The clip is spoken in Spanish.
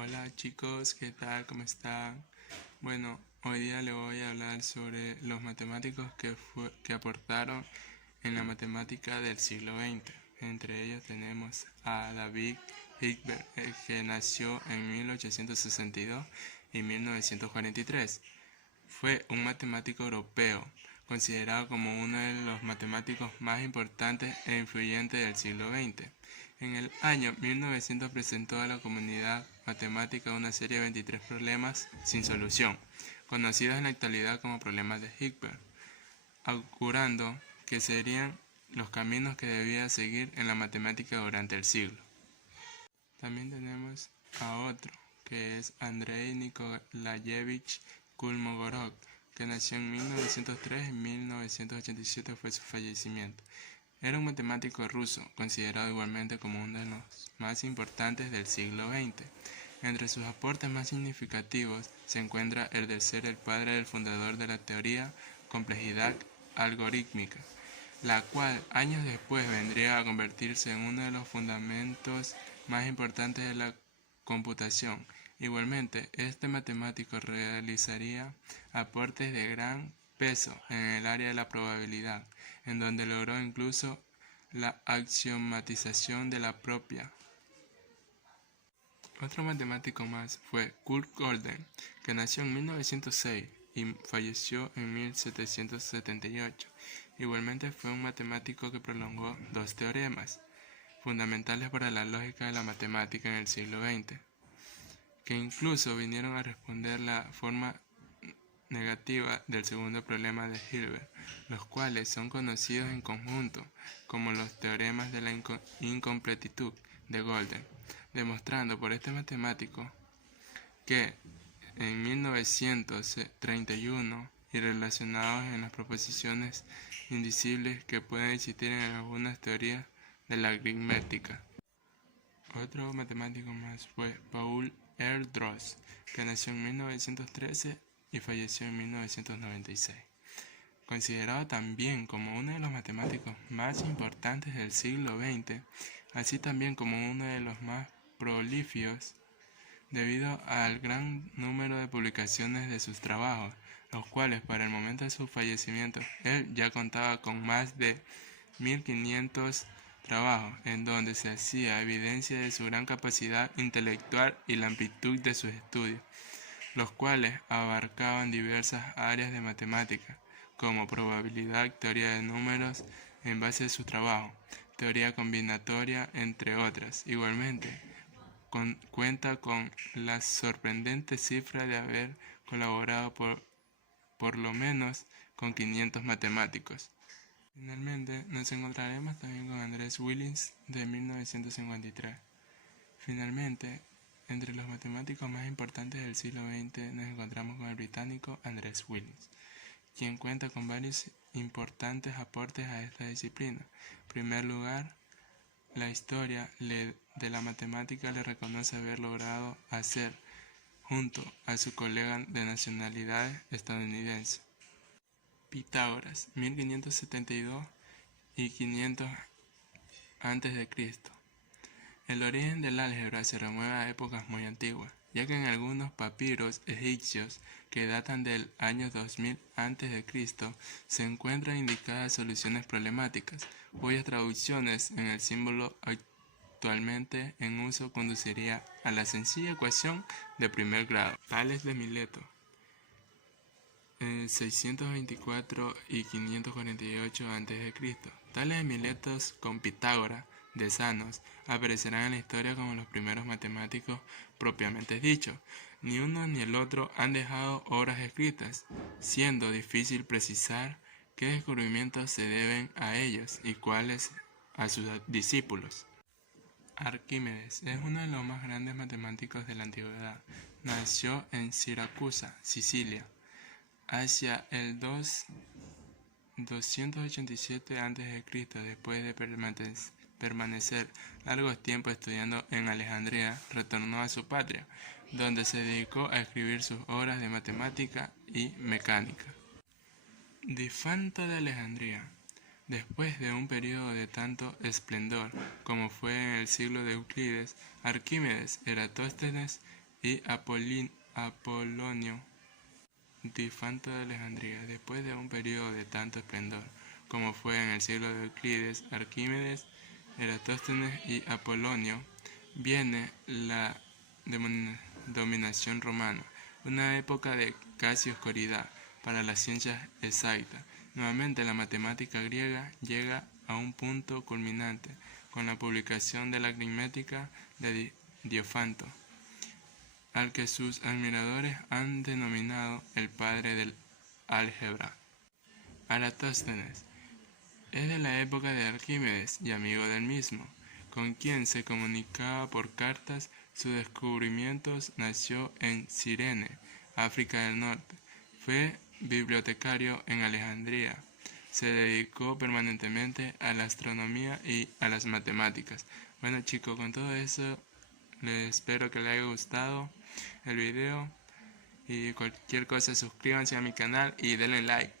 Hola chicos, ¿qué tal? ¿Cómo están? Bueno, hoy día les voy a hablar sobre los matemáticos que aportaron en la matemática del siglo XX. Entre ellos tenemos a David Hilbert, que nació en 1862 y 1943. Fue un matemático europeo, considerado como uno de los matemáticos más importantes e influyentes del siglo XX. En el año 1900 presentó a la comunidad matemática una serie de 23 problemas sin solución, conocidos en la actualidad como problemas de Hilbert, augurando que serían los caminos que debía seguir en la matemática durante el siglo. También tenemos a otro, que es Andrei Nikolayevich Kolmogorov, que nació en 1903 y 1987 fue su fallecimiento. Era un matemático ruso, considerado igualmente como uno de los más importantes del siglo XX. Entre sus aportes más significativos se encuentra el de ser el padre del fundador de la teoría complejidad algorítmica, la cual años después vendría a convertirse en uno de los fundamentos más importantes de la computación. Igualmente, este matemático realizaría aportes de gran peso en el área de la probabilidad, en donde logró incluso la axiomatización de la propia. Otro matemático más fue Kurt Gödel, que nació en 1906 y falleció en 1778. Igualmente fue un matemático que prolongó dos teoremas fundamentales para la lógica de la matemática en el siglo XX, que incluso vinieron a responder la forma negativa del segundo problema de Hilbert, los cuales son conocidos en conjunto como los teoremas de la incompletitud de Gödel, demostrando por este matemático que en 1931 y relacionados en las proposiciones indicibles que pueden existir en algunas teorías de la aritmética. Otro matemático más fue Paul Erdős, que nació en 1913 y falleció en 1996. Considerado también como uno de los matemáticos más importantes del siglo XX, así también como uno de los más prolíficos, debido al gran número de publicaciones de sus trabajos, los cuales para el momento de su fallecimiento él ya contaba con más de 1500 trabajos, en donde se hacía evidencia de su gran capacidad intelectual y la amplitud de sus estudios, los cuales abarcaban diversas áreas de matemática, como probabilidad, teoría de números en base a su trabajo, teoría combinatoria, entre otras. Igualmente, cuenta con la sorprendente cifra de haber colaborado por lo menos con 500 matemáticos. Finalmente, nos encontraremos también con Andrés Willis de 1953. Finalmente, entre los matemáticos más importantes del siglo XX nos encontramos con el británico Andrés Willis, quien cuenta con varios importantes aportes a esta disciplina. En primer lugar, la historia de la matemática le reconoce haber logrado hacer, junto a su colega de nacionalidad estadounidense, Pitágoras, 1572 y 500 a.C. El origen del álgebra se remueve a épocas muy antiguas, ya que en algunos papiros egipcios que datan del año 2000 a.C. se encuentran indicadas soluciones problemáticas, cuyas traducciones en el símbolo actualmente en uso conduciría a la sencilla ecuación de primer grado. Tales de Mileto, 624 y 548 a.C. Tales de Miletos con Pitágoras de Samos aparecerán en la historia como los primeros matemáticos propiamente dicho. Ni uno ni el otro han dejado obras escritas, siendo difícil precisar qué descubrimientos se deben a ellos y cuáles a sus discípulos. Arquímedes es uno de los más grandes matemáticos de la antigüedad. Nació en Siracusa, Sicilia, hacia el 287 a.C. Después de permanecer largos tiempos estudiando en Alejandría, retornó a su patria, donde se dedicó a escribir sus obras de matemática y mecánica. Difanto de Alejandría. Después de un periodo de tanto esplendor como fue en el siglo de Euclides, Arquímedes, Eratóstenes y Apolonio, Difanto de Alejandría. Después de un periodo de tanto esplendor como fue en el siglo de Euclides, Arquímedes, Eratóstenes y Apolonio, viene la dominación romana, una época de casi oscuridad para las ciencias exactas. Nuevamente la matemática griega llega a un punto culminante con la publicación de la aritmética de Diofanto, al que sus admiradores han denominado el padre del álgebra. Eratóstenes es de la época de Arquímedes y amigo del mismo, con quien se comunicaba por cartas. Sus descubrimientos nació en Cirene, África del Norte. Fue bibliotecario en Alejandría. Se dedicó permanentemente a la astronomía y a las matemáticas. Bueno chicos, con todo eso les espero que les haya gustado el video y cualquier cosa suscríbanse a mi canal y denle like.